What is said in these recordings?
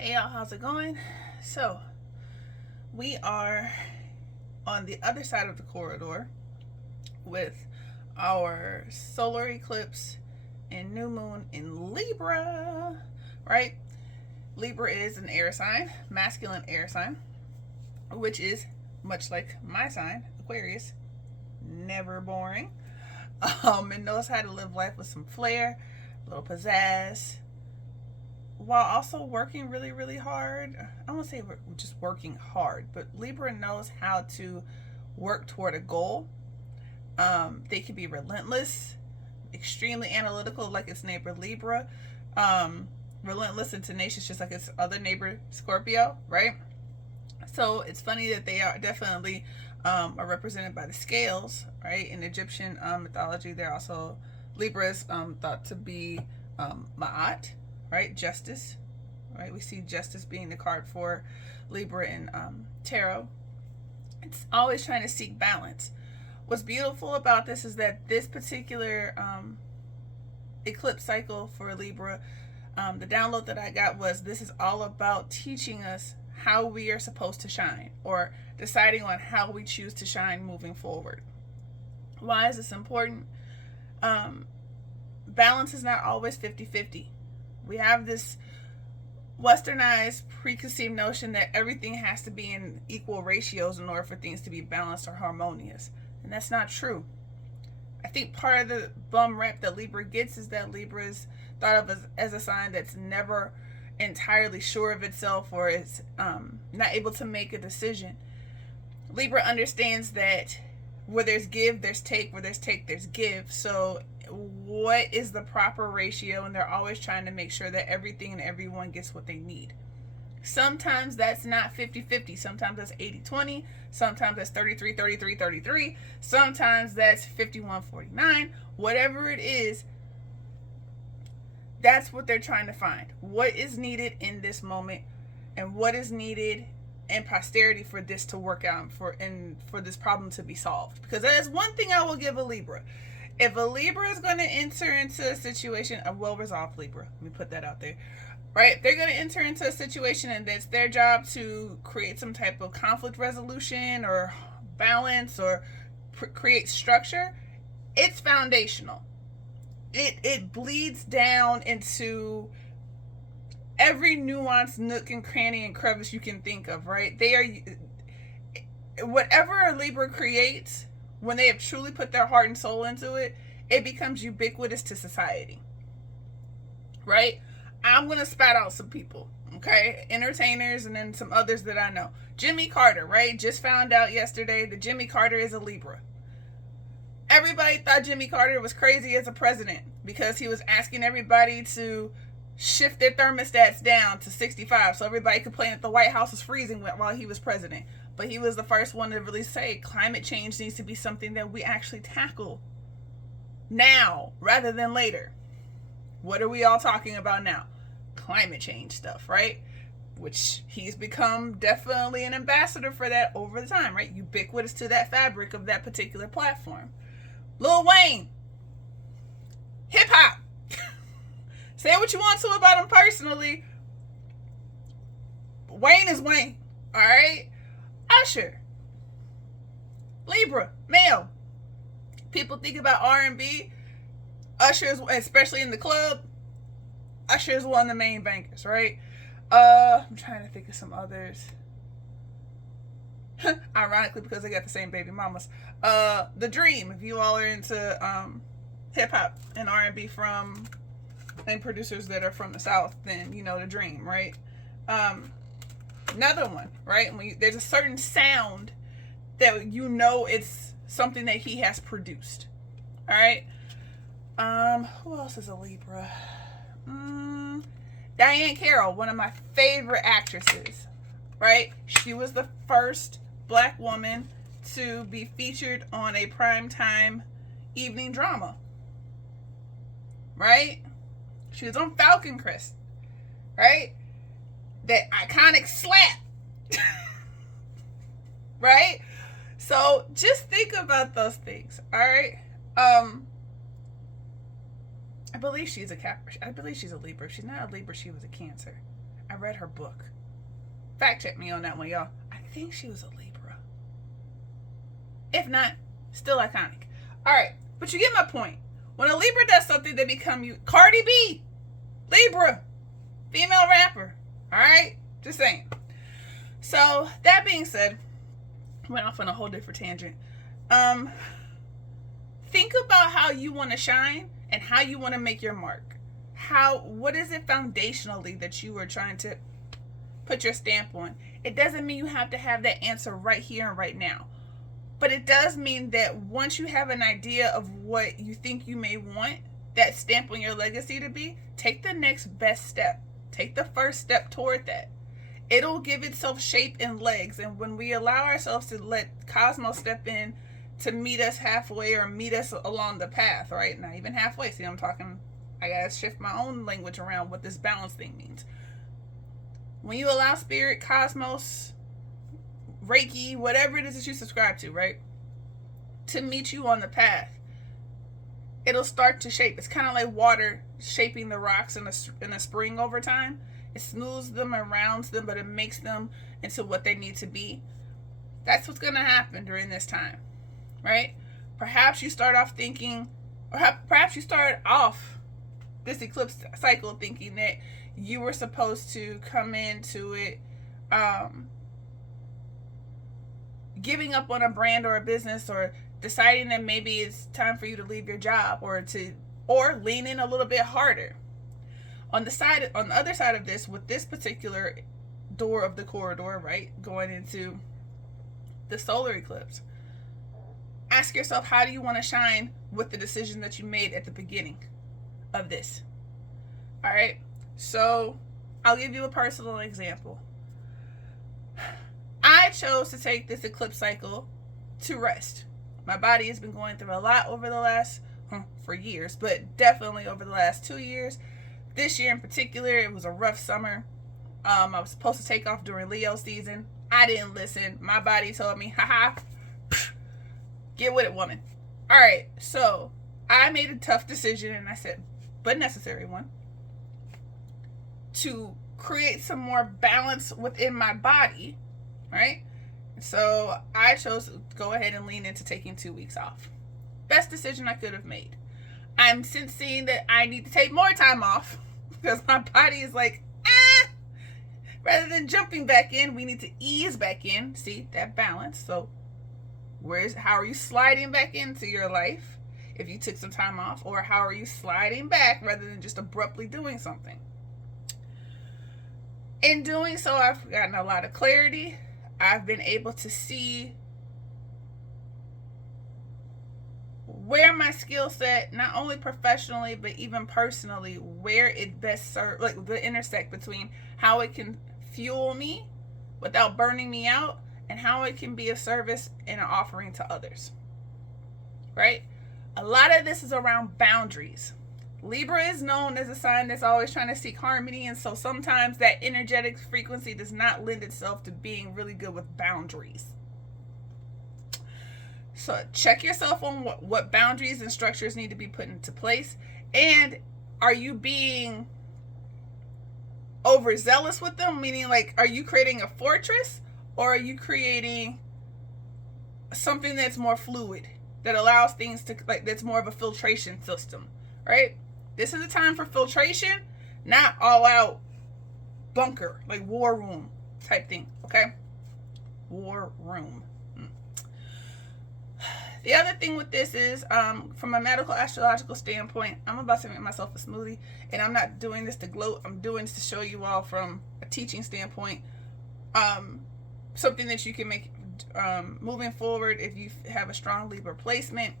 Hey y'all, how's it going? So, we are on the other side of the corridor with our solar eclipse and new moon in Libra, right? Libra is an air sign, masculine air sign, which is much like my sign, Aquarius, never boring. It knows how to live life with some flair, a little pizzazz, while also working really, really hard. I won't say we're just working hard, but Libra knows how to work toward a goal. They can be relentless, extremely analytical, like its neighbor Libra, relentless and tenacious, just like its other neighbor Scorpio, right? So it's funny that they are definitely are represented by the scales, right? In Egyptian mythology, they're also Libras thought to be Ma'at, right? Justice, right? We see justice being the card for Libra in tarot. It's always trying to seek balance. What's beautiful about this is that this particular eclipse cycle for Libra, the download that I got was this is all about teaching us how we are supposed to shine, or deciding on how we choose to shine moving forward. Why is this important? Balance is not always 50-50. We have this westernized preconceived notion that everything has to be in equal ratios in order for things to be balanced or harmonious. And that's not true. I think part of the bum rap that Libra gets is that Libra is thought of as a sign that's never entirely sure of itself, or is not able to make a decision. Libra understands that where there's give, there's take. Where there's take, there's give. So what is the proper ratio? And they're always trying to make sure that everything and everyone gets what they need. Sometimes that's not 50-50. Sometimes that's 80-20. Sometimes that's 33-33-33. Sometimes that's 51-49. Whatever it is, that's what they're trying to find. What is needed in this moment, and what is needed in posterity for this to work out, and for this problem to be solved. Because that is one thing I will give a Libra. If a Libra is going to enter into a situation, a well-resolved Libra, let me put that out there, right? They're going to enter into a situation, and it's their job to create some type of conflict resolution or balance, or create structure. It's foundational. It bleeds down into every nuance, nook and cranny and crevice you can think of, right? They are, whatever a Libra creates, when they have truly put their heart and soul into it, it becomes ubiquitous to society, right? I'm going to spat out some people, okay? Entertainers, and then some others that I know. Jimmy Carter, right? Just found out yesterday that Jimmy Carter is a Libra. Everybody thought Jimmy Carter was crazy as a president because he was asking everybody to shift their thermostats down to 65 so everybody complained that the White House was freezing while he was president. But he was the first one to really say climate change needs to be something that we actually tackle now rather than later. What are we all talking about now? Climate change stuff, right? Which he's become definitely an ambassador for that over the time, right? Ubiquitous to that fabric of that particular platform. Lil Wayne, hip hop. Say what you want to about him personally. Wayne is Wayne, all right? Usher, Libra, male. People think about R&B. Usher is, especially in the club, Usher is one of the main bankers, right? I'm trying to think of some others. Ironically, because they got the same baby mamas. The Dream, if you all are into hip hop and R&B from, and producers that are from the South, then you know The Dream, right? Another one, right? There's a certain sound that you know it's something that he has produced. All right. Who else is a Libra? Diane Carroll, one of my favorite actresses, right? She was the first Black woman to be featured on a primetime evening drama, right? She was on Falcon Crest, right? That iconic slap, right? So just think about those things, all right? I believe she's a Libra. If she's not a Libra, she was a Cancer. I read her book. Fact check me on that one, y'all. I think she was a Libra. If not, still iconic. All right, but you get my point. When a Libra does something, they become you. Cardi B, Libra, female rapper. All right, just saying. So that being said, went off on a whole different tangent. Think about how you want to shine and how you want to make your mark. What is it foundationally that you are trying to put your stamp on? It doesn't mean you have to have that answer right here and right now. But it does mean that once you have an idea of what you think you may want that stamp on your legacy to be, take the next best step. Take the first step toward that. It'll give itself shape and legs. And when we allow ourselves to let Cosmos step in to meet us halfway or meet us along the path, right? Not even halfway. See, I'm talking, I gotta shift my own language around what this balance thing means. When you allow Spirit, Cosmos, Reiki, whatever it is that you subscribe to, right, to meet you on the path, it'll start to shape. It's kind of like water shaping the rocks in a spring over time. It smooths them and rounds them, but it makes them into what they need to be. That's what's going to happen during this time, right? Perhaps you start off thinking, or perhaps you start off this eclipse cycle thinking that you were supposed to come into it giving up on a brand or a business, or deciding that maybe it's time for you to leave your job, or lean in a little bit harder. On the other side of this, with this particular door of the corridor, right, going into the solar eclipse, ask yourself, how do you want to shine with the decision that you made at the beginning of this? All right, so I'll give you a personal example. I chose to take this eclipse cycle to rest. My body has been going through a lot over the last, for years, but definitely over the last 2 years. This year in particular, it was a rough summer. I was supposed to take off during Leo season. I didn't listen. My body told me, haha, get with it, woman. All right, so I made a tough decision, and I said, but necessary one, to create some more balance within my body, right? So I chose to go ahead and lean into taking 2 weeks off. Best decision I could have made. I'm since seeing that I need to take more time off because my body is like, rather than jumping back in, we need to ease back in. See that balance. So how are you sliding back into your life if you took some time off, or how are you sliding back rather than just abruptly doing something? In doing so, I've gotten a lot of clarity. I've been able to see where my skill set, not only professionally, but even personally, where it best serves, like the intersect between how it can fuel me without burning me out, and how it can be a service and an offering to others, right? A lot of this is around boundaries. Libra is known as a sign that's always trying to seek harmony, and so sometimes that energetic frequency does not lend itself to being really good with boundaries. So check yourself on what boundaries and structures need to be put into place, and are you being overzealous with them? Meaning, like, are you creating a fortress, or are you creating something that's more fluid, that allows things to, like, that's more of a filtration system, right? This is a time for filtration, not all out bunker, like war room type thing, okay? War room. The other thing with this is, from a medical astrological standpoint, I'm about to make myself a smoothie, and I'm not doing this to gloat. I'm doing this to show you all from a teaching standpoint, something that you can make moving forward if you have a strong Libra placement.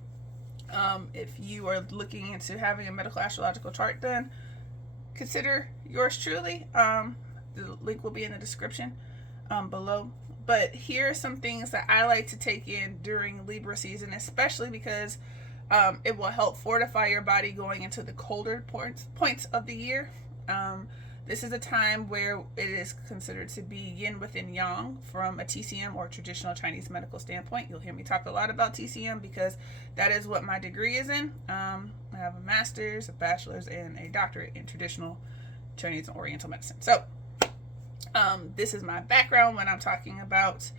If you are looking into having a medical astrological chart done, consider yours truly. The link will be in the description below. But here are some things that I like to take in during Libra season, especially because it will help fortify your body going into the colder points of the year. This is a time where it is considered to be yin within yang from a TCM or traditional Chinese medical standpoint. You'll hear me talk a lot about TCM because that is what my degree is in. I have a master's, a bachelor's, and a doctorate in traditional Chinese and Oriental medicine. So This is my background when I'm talking about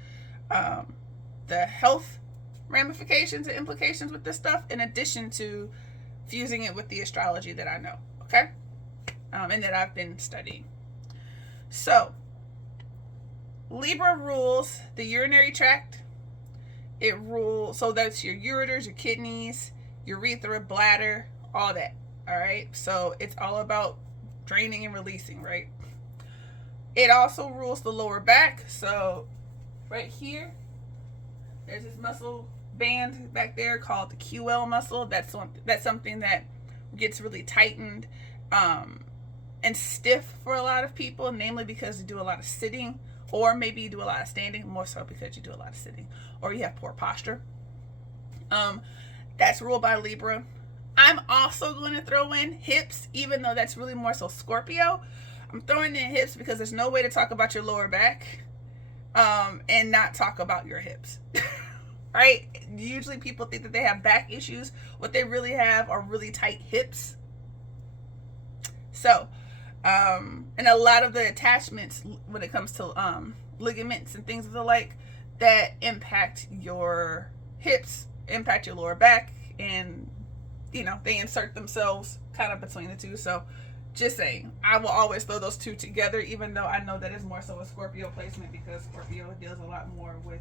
the health ramifications and implications with this stuff, in addition to fusing it with the astrology that I know, okay? And that I've been studying. So, Libra rules the urinary tract. It rules, so that's your ureters, your kidneys, urethra, bladder, all that, all right? So, it's all about draining and releasing, right? It also rules the lower back. So, right here, there's this muscle band back there called the QL muscle. That's something that gets really tightened and stiff for a lot of people, namely because you do a lot of sitting, or maybe you do a lot of standing, more so because you do a lot of sitting, or you have poor posture. That's ruled by Libra. I'm also going to throw in hips, even though that's really more so Scorpio. I'm throwing in hips because there's no way to talk about your lower back and not talk about your hips. Right? Usually people think that they have back issues. What they really have are really tight hips. So, and a lot of the attachments when it comes to ligaments and things of the like that impact your hips, impact your lower back, and you know, they insert themselves kind of between the two. So just saying, I will always throw those two together, even though I know that is more so a Scorpio placement, because Scorpio deals a lot more with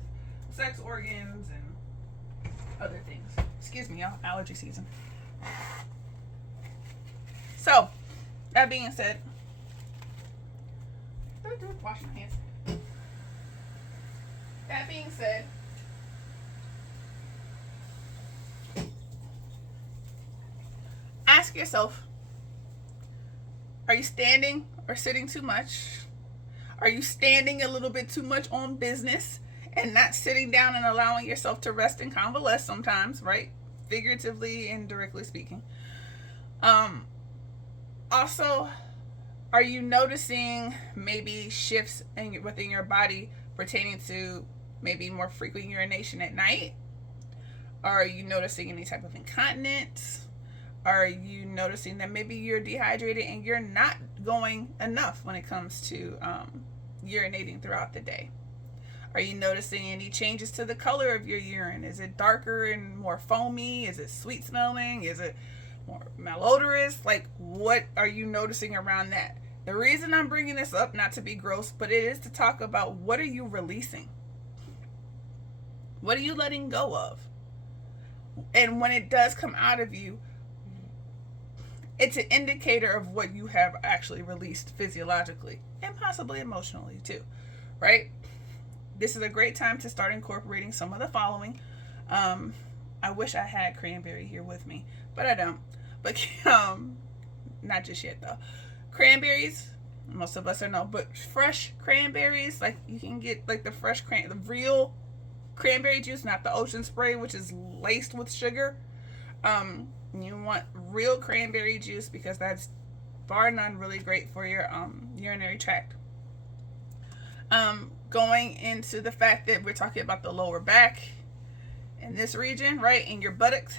sex organs and other things. Excuse me, y'all, allergy season. So, that being said, wash my hands. That being said, ask yourself, are you standing or sitting too much? Are you standing a little bit too much on business and not sitting down and allowing yourself to rest and convalesce sometimes, right? Figuratively and directly speaking. Also, are you noticing maybe shifts within your body pertaining to maybe more frequent urination at night? Are you noticing any type of incontinence? Are you noticing that maybe you're dehydrated and you're not going enough when it comes to urinating throughout the day? Are you noticing any changes to the color of your urine? Is it darker and more foamy? Is it sweet smelling? Is it more malodorous? Like, what are you noticing around that? The reason I'm bringing this up, not to be gross, but it is to talk about, what are you releasing? What are you letting go of? And when it does come out of you, it's an indicator of what you have actually released physiologically and possibly emotionally too, right? This is a great time to start incorporating some of the following. I wish I had cranberry here with me, but I don't. But not just yet though. Cranberries, most of us know, but fresh cranberries, like you can get like the real cranberry juice, not the ocean spray, which is laced with sugar. You want real cranberry juice because that's bar none really great for your urinary tract. Going into the fact that we're talking about the lower back in this region, right, in your buttocks,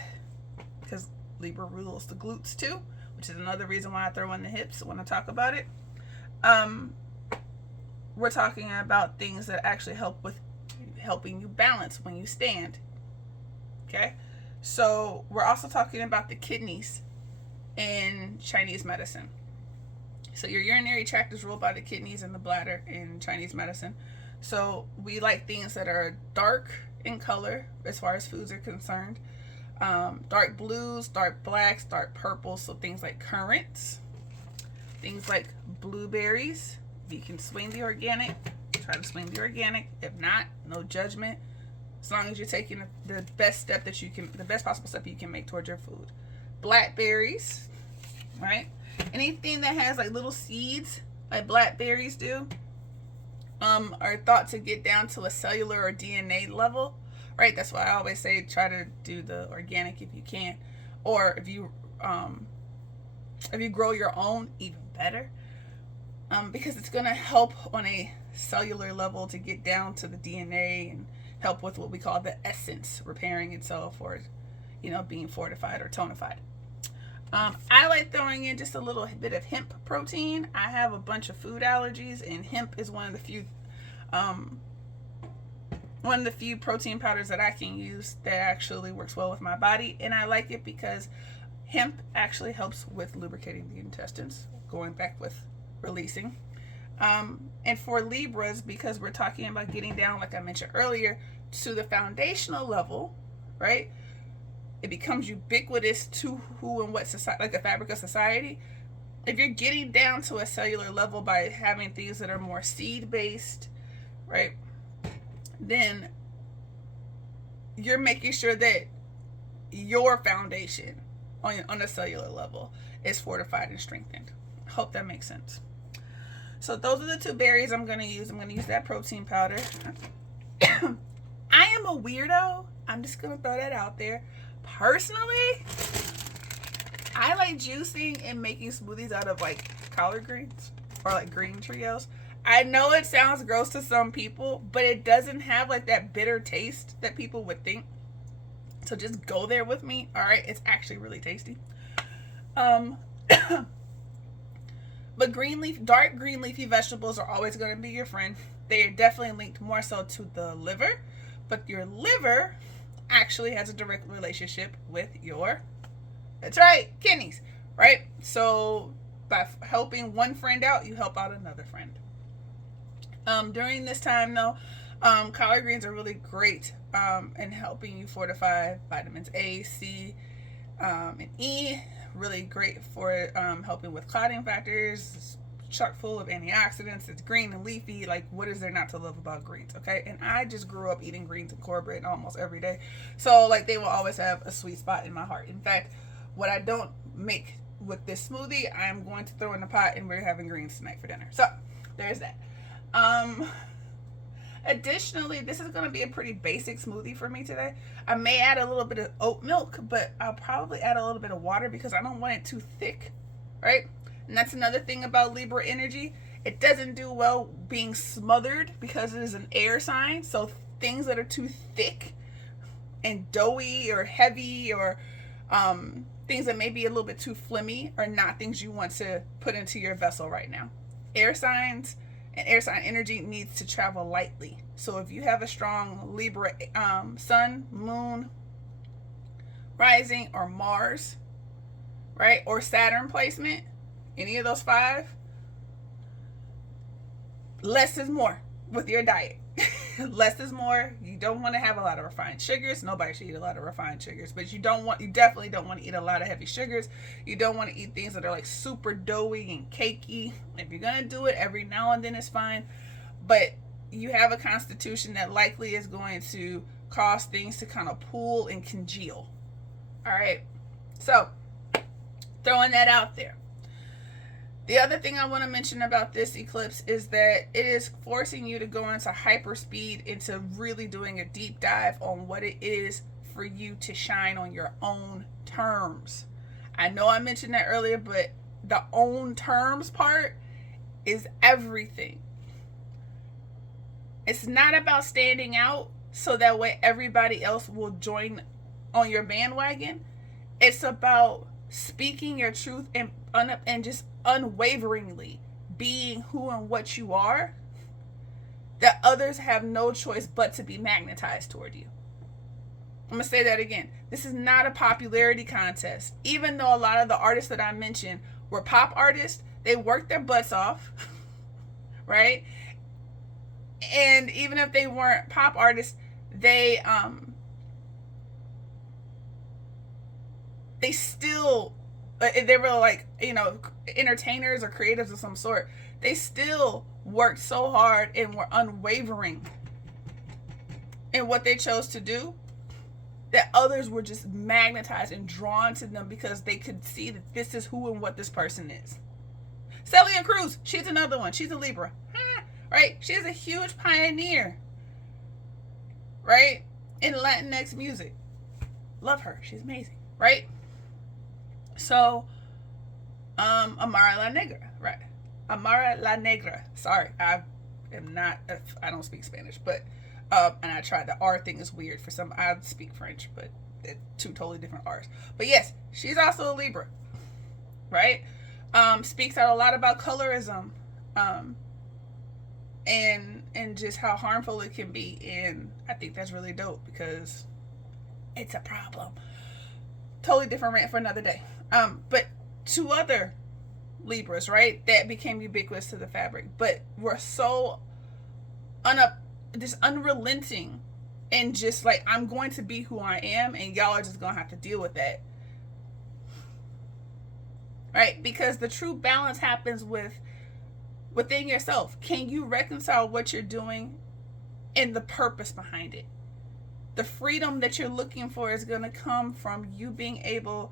because Libra rules the glutes too, which is another reason why I throw in the hips when I talk about it. We're talking about things that actually help with helping you balance when you stand. Okay, so we're also talking about the kidneys in Chinese medicine. So your urinary tract is ruled by the kidneys and the bladder in Chinese medicine. So we like things that are dark in color as far as foods are concerned. Dark blues, dark blacks, dark purples. So things like currants, things like blueberries. If you can swing the organic, try to swing the organic. If not, no judgment. As long as you're taking the best step that you can, the best possible step you can make towards your food. Blackberries, right? Anything that has like little seeds, like blackberries do, are thought to get down to a cellular or DNA level, right? That's why I always say try to do the organic if you can, or if you grow your own, even better, because it's gonna help on a cellular level to get down to the DNA and help with what we call the essence repairing itself, or being fortified or tonified. I like throwing in just a little bit of hemp protein. I have a bunch of food allergies, and hemp is one of the few protein powders that I can use that actually works well with my body. And I like it because hemp actually helps with lubricating the intestines, going back with releasing. And for Libras, because we're talking about getting down, like I mentioned earlier, to the foundational level, right? It becomes ubiquitous to who and what society, like the fabric of society. If you're getting down to a cellular level by having things that are more seed-based, right, then you're making sure that your foundation on a cellular level is fortified and strengthened. I hope that makes sense. So those are the two berries I'm going to use. I'm going to use that protein powder. I am a weirdo. I'm just going to throw that out there. Personally, I like juicing and making smoothies out of like collard greens or like green Trios. I know it sounds gross to some people, but it doesn't have like that bitter taste that people would think. So just go there with me. All right, it's actually really tasty. But dark green leafy vegetables are always going to be your friend. They are definitely linked more so to the liver, but your liver actually has a direct relationship with your, that's right, kidneys, right? So by helping one friend out, you help out another friend. During this time though, collard greens are really great in helping you fortify vitamins A, C, and E. Really great for helping with clotting factors. It's chock full of antioxidants. It's green and leafy. Like, what is there not to love about greens? Okay, and I just grew up eating greens and cornbread almost every day, so like they will always have a sweet spot in my heart. In fact, what I don't make with this smoothie, I'm going to throw in the pot, and we're having greens tonight for dinner. So there's that. Additionally, this is going to be a pretty basic smoothie for me today. I may add a little bit of oat milk, but I'll probably add a little bit of water because I don't want it too thick, right? And that's another thing about Libra energy. It doesn't do well being smothered because it is an air sign. So things that are too thick and doughy or heavy or things that may be a little bit too flimmy are not things you want to put into your vessel right now. Air signs and air sign energy needs to travel lightly. So if you have a strong Libra sun, moon, rising, or Mars, right, or Saturn placement, any of those 5, less is more with your diet. Less is more. You don't want to have a lot of refined sugars. Nobody should eat a lot of refined sugars, but you definitely don't want to eat a lot of heavy sugars. You don't want to eat things that are like super doughy and cakey. If you're going to do it every now and then, it's fine, but you have a constitution that likely is going to cause things to kind of pool and congeal. All right, so throwing that out there. The other thing I want to mention about this eclipse is that it is forcing you to go into hyperspeed, into really doing a deep dive on what it is for you to shine on your own terms. I know I mentioned that earlier, but the own terms part is everything. It's not about standing out so that way everybody else will join on your bandwagon. It's about speaking your truth and just unwaveringly being who and what you are, that others have no choice but to be magnetized toward you. I'm going to say that again. This is not a popularity contest. Even though a lot of the artists that I mentioned were pop artists, they worked their butts off, right? And even if they weren't pop artists, they still, they were like, entertainers or creatives of some sort. They still worked so hard and were unwavering in what they chose to do that others were just magnetized and drawn to them because they could see that this is who and what this person is. Celia Cruz, she's another one. She's a Libra, right? She's a huge pioneer, right, in Latinx music. Love her. She's amazing, right? So, Amara La Negra, right? Amara La Negra. Sorry, I don't speak Spanish, but, and I tried, the R thing is weird for some, I speak French, but they're two totally different R's. But yes, she's also a Libra. right? Speaks out a lot about colorism, and just how harmful it can be. And I think that's really dope because it's a problem. Totally different rant for another day. But two other Libras, right, that became ubiquitous to the fabric, but were so just unrelenting and just like, I'm going to be who I am, and y'all are just gonna have to deal with that, right? Because the true balance happens within yourself. Can you reconcile what you're doing and the purpose behind it? The freedom that you're looking for is going to come from you being able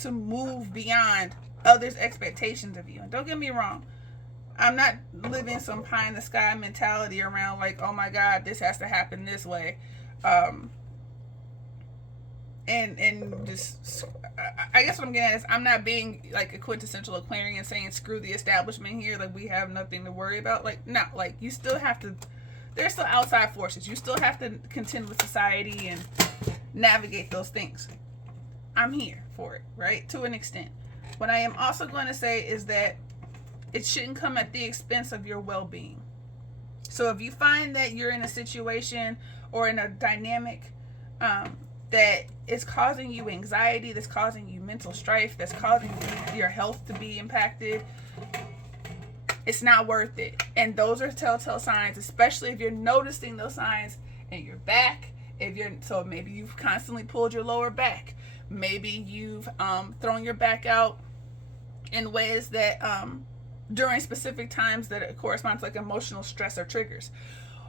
to move beyond others' expectations of you. And don't get me wrong, I'm not living some pie in the sky mentality around like, oh my God, this has to happen this way. And just, I guess what I'm getting at is, I'm not being like a quintessential Aquarian saying screw the establishment here, like we have nothing to worry about. Like, no, like you still have to, there's still outside forces. You still have to contend with society and navigate those things. I'm here for it, right? To an extent. What I am also going to say is that it shouldn't come at the expense of your well-being. So if you find that you're in a situation or in a dynamic that is causing you anxiety, that's causing you mental strife, that's causing your health to be impacted, it's not worth it. And those are telltale signs, especially if you're noticing those signs in your back. So maybe you've constantly pulled your lower back. Maybe you've thrown your back out in ways that during specific times that it corresponds to like emotional stress or triggers.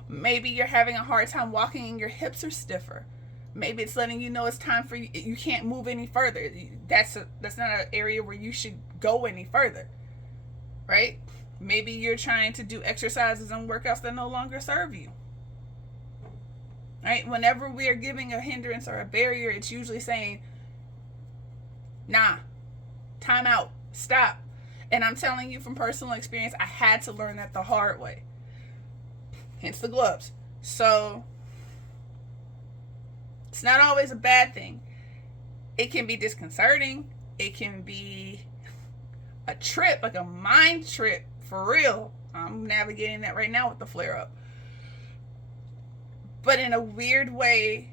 Maybe you're having a hard time walking and your hips are stiffer. Maybe it's letting you know it's time for you. You can't move any further. That's not an area where you should go any further, right? Maybe you're trying to do exercises and workouts that no longer serve you, right? Whenever we are giving a hindrance or a barrier, it's usually saying, nah, time out, stop. And I'm telling you from personal experience, I had to learn that the hard way. Hence the gloves. So it's not always a bad thing. It can be disconcerting. It can be a trip, like a mind trip, for real. I'm navigating that right now with the flare up. But in a weird way,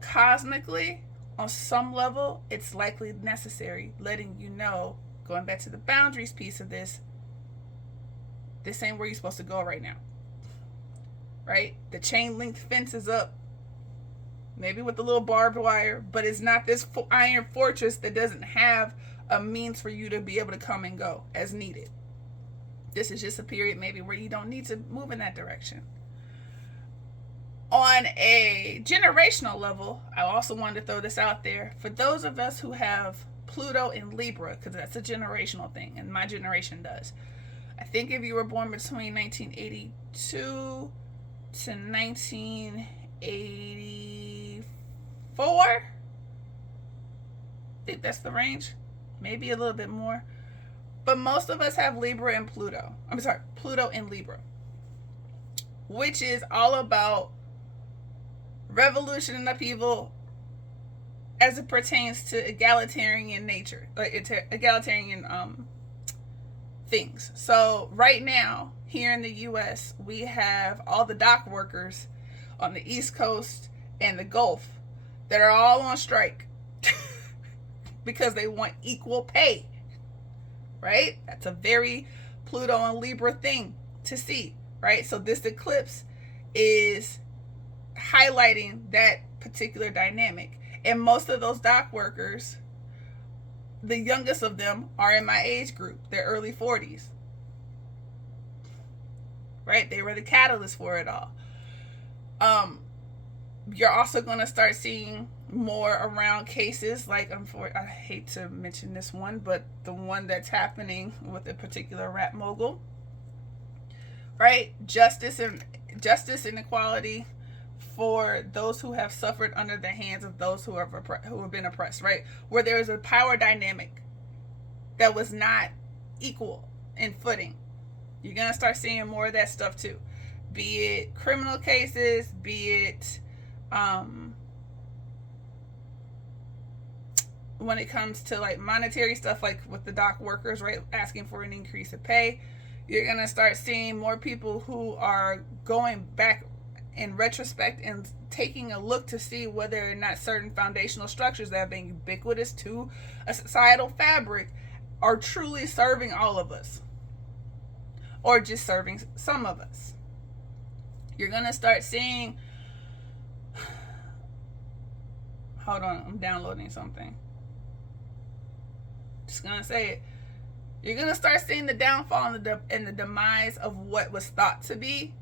cosmically, on some level, it's likely necessary, letting you know, going back to the boundaries piece of this ain't where you're supposed to go right now. Right? The chain link fence is up, maybe with a little barbed wire, but it's not this iron fortress that doesn't have a means for you to be able to come and go as needed. This is just a period maybe where you don't need to move in that direction. On a generational level, I also wanted to throw this out there. For those of us who have Pluto in Libra, because that's a generational thing, and my generation does. I think if you were born between 1982 to 1984, I think that's the range. Maybe a little bit more. But most of us have Libra and Pluto. Pluto and Libra. Which is all about revolution and upheaval as it pertains to egalitarian nature. Like egalitarian things. So right now, here in the US, we have all the dock workers on the East Coast and the Gulf that are all on strike because they want equal pay. Right? That's a very Pluto and Libra thing to see, right? So this eclipse is highlighting that particular dynamic. And most of those dock workers, the youngest of them are in my age group. They're early 40s. Right? They were the catalyst for it all. You're also going to start seeing more around cases like, I hate to mention this one, but the one that's happening with a particular rap mogul, right? Justice and equality for those who have suffered under the hands of those who have been oppressed, right? Where there is a power dynamic that was not equal in footing. You're going to start seeing more of that stuff too. Be it criminal cases, be it when it comes to like monetary stuff, like with the dock workers, right, asking for an increase of pay. You're going to start seeing more people who are going back in retrospect and taking a look to see whether or not certain foundational structures that have been ubiquitous to a societal fabric are truly serving all of us, or just serving some of us. You're going to start seeing, hold on, I'm downloading something. Just going to say it. You're going to start seeing the downfall and the demise of what was thought to be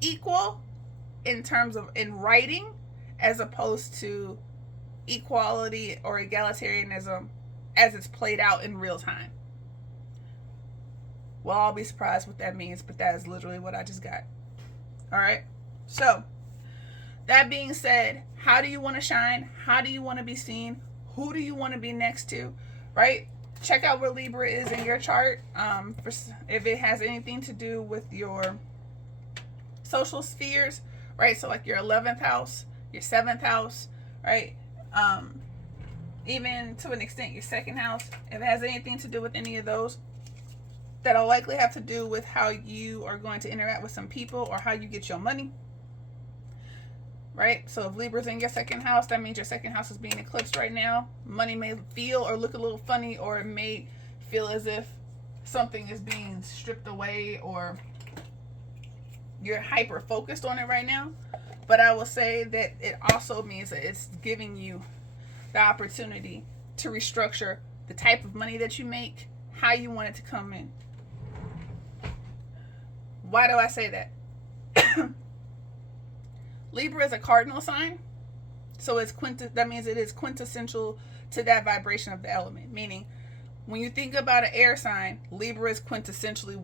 equal in terms of in writing, as opposed to equality or egalitarianism as it's played out in real time. Well, I'll be surprised what that means, but that is literally what I just got. All right. So that being said, how do you want to shine? How do you want to be seen? Who do you want to be next to? Right? Check out where Libra is in your chart. If it has anything to do with your social spheres, right? So like your 11th house, your 7th house, right? Even to an extent your 2nd house. If it has anything to do with any of those, that'll likely have to do with how you are going to interact with some people or how you get your money, right? So if Libra's in your 2nd house, that means your 2nd house is being eclipsed right now. Money may feel or look a little funny, or it may feel as if something is being stripped away, or you're hyper focused on it right now. But I will say that it also means that it's giving you the opportunity to restructure the type of money that you make, how you want it to come in. Why do I say that? Libra is a cardinal sign, so it's that means it is quintessential to that vibration of the element. Meaning, when you think about an air sign, Libra is quintessentially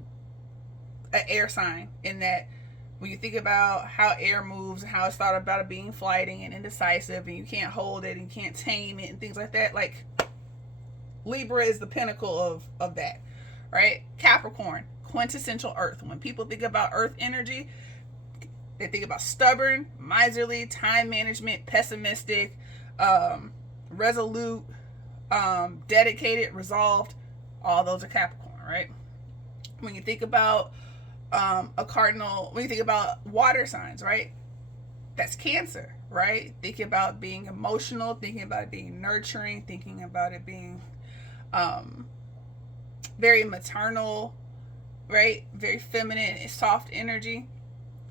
an air sign, in that when you think about how air moves, how it's thought about it being flighting and indecisive, and you can't hold it and you can't tame it and things like that, like Libra is the pinnacle of that, right? Capricorn, quintessential earth. When people think about earth energy, they think about stubborn, miserly, time management, pessimistic, resolute, dedicated, resolved. All those are Capricorn, right? When you think about a cardinal, when you think about water signs, right? That's Cancer, right? Thinking about being emotional, thinking about it being nurturing, thinking about it being very maternal, right? Very feminine and soft energy,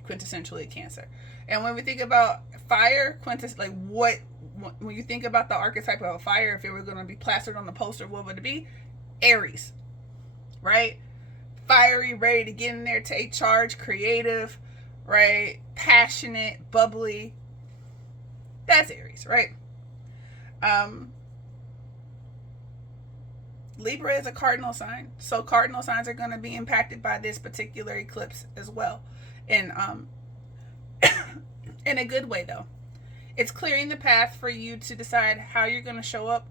quintessentially Cancer. And when we think about fire, when you think about the archetype of a fire, if it were going to be plastered on the poster, what would it be? Aries, right? Fiery, ready to get in there, take charge, creative, right? Passionate, bubbly. That's Aries, right? Libra is a cardinal sign, so cardinal signs are going to be impacted by this particular eclipse as well. And in a good way, though. It's clearing the path for you to decide how you're going to show up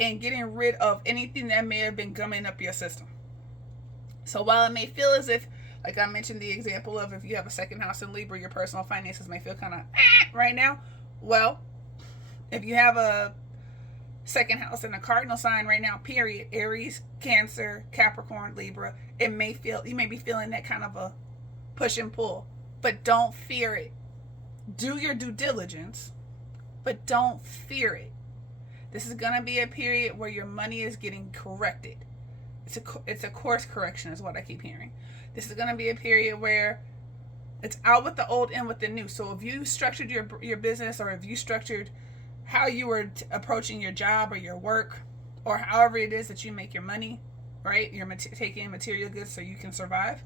and getting rid of anything that may have been gumming up your system. So while it may feel as if, like I mentioned the example of if you have a 2nd house in Libra, your personal finances may feel kind of right now. Well, if you have a 2nd house in a cardinal sign right now, period, Aries, Cancer, Capricorn, Libra, you may be feeling that kind of a push and pull, but don't fear it. Do your due diligence, but don't fear it. This is going to be a period where your money is getting corrected. It's a course correction is what I keep hearing. This is going to be a period where it's out with the old, in with the new. So if you structured your business, or if you structured how you were approaching your job or your work, or however it is that you make your money, right? You're taking in material goods so you can survive.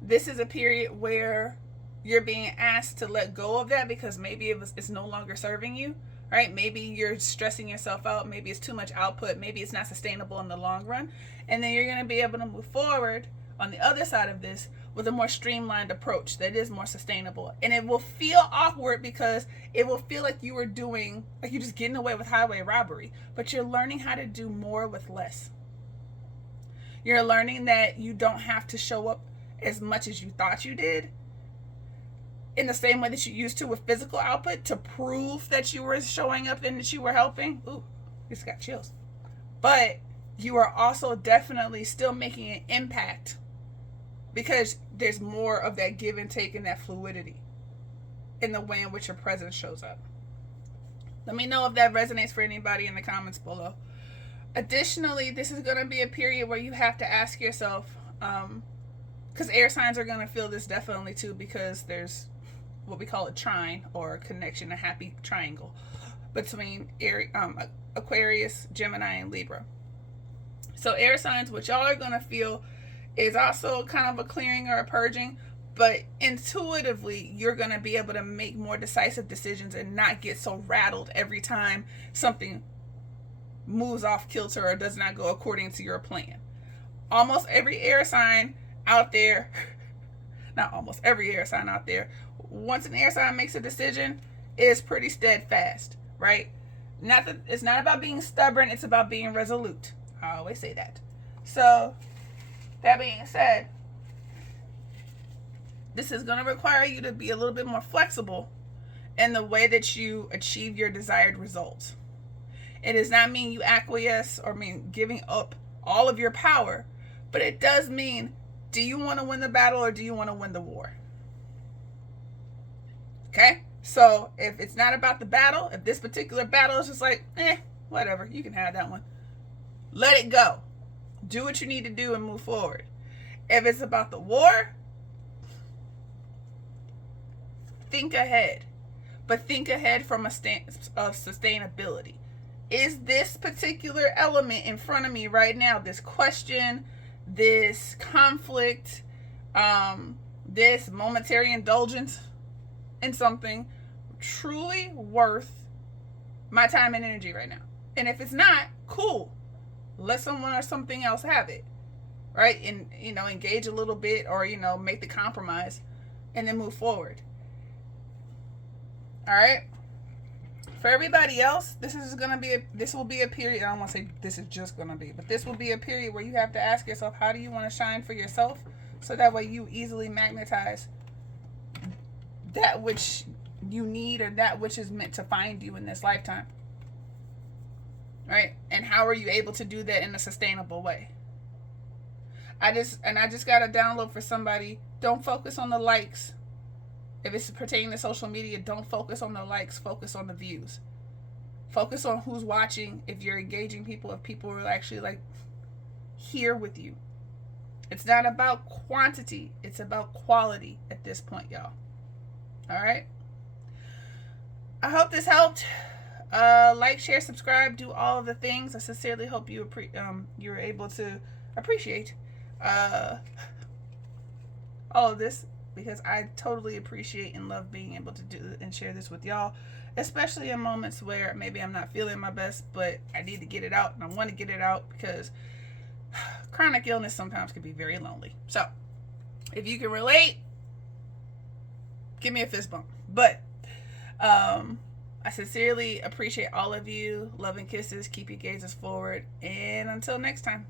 This is a period where you're being asked to let go of that, because maybe it's no longer serving you, right? Maybe you're stressing yourself out. Maybe it's too much output. Maybe it's not sustainable in the long run. And then you're going to be able to move forward on the other side of this with a more streamlined approach that is more sustainable. And it will feel awkward, because it will feel like you're just getting away with highway robbery, but you're learning how to do more with less. You're learning that you don't have to show up as much as you thought you did. in the same way that you used to with physical output to prove that you were showing up and that you were helping. Ooh, just got chills. But you are also definitely still making an impact because there's more of that give and take and that fluidity in the way in which your presence shows up. Let me know if that resonates for anybody in the comments below. Additionally, this is going to be a period where you have to ask yourself, because air signs are going to feel this definitely too, because there's what we call a trine or a connection, a happy triangle between Aquarius, Gemini, and Libra. So air signs, what y'all are going to feel is also kind of a clearing or a purging, but intuitively, you're going to be able to make more decisive decisions and not get so rattled every time something moves off kilter or does not go according to your plan. Almost every air sign out there, not almost every air sign out there, once an air sign makes a decision, is pretty steadfast, right? It's not about being stubborn, it's about being resolute. I always say that. So, that being said, this is going to require you to be a little bit more flexible in the way that you achieve your desired results. It does not mean you acquiesce or mean giving up all of your power, but it does mean, do you want to win the battle or do you want to win the war? Okay? So if it's not about the battle, if this particular battle is just like, whatever, you can have that one. Let it go. Do what you need to do and move forward. If it's about the war, think ahead. But think ahead from a stance of sustainability. Is this particular element in front of me right now, this question, this conflict, this momentary indulgence in something, truly worth my time and energy right now? And if it's not, cool. Let someone or something else have it, right? And, engage a little bit or, make the compromise and then move forward. All right? For everybody else, this will be a period. I don't want to say this is just going to be, but this will be a period where you have to ask yourself, how do you want to shine for yourself? So that way you easily magnetize that which you need or that which is meant to find you in this lifetime. Right? And how are you able to do that in a sustainable way? I just got a download for somebody. Don't focus on the likes. If it's pertaining to social media, don't focus on the likes, focus on the views. Focus on who's watching, if you're engaging people, if people are actually here with you. It's not about quantity, it's about quality at this point, y'all. All right? I hope this helped. Like, share, subscribe, do all of the things. I sincerely hope you were able to appreciate all of this, because I totally appreciate and love being able to do and share this with y'all, especially in moments where maybe I'm not feeling my best, but I need to get it out and I want to get it out, because chronic illness sometimes can be very lonely. So if you can relate, give me a fist bump. But I sincerely appreciate all of you. Love and kisses. Keep your gazes forward. And until next time.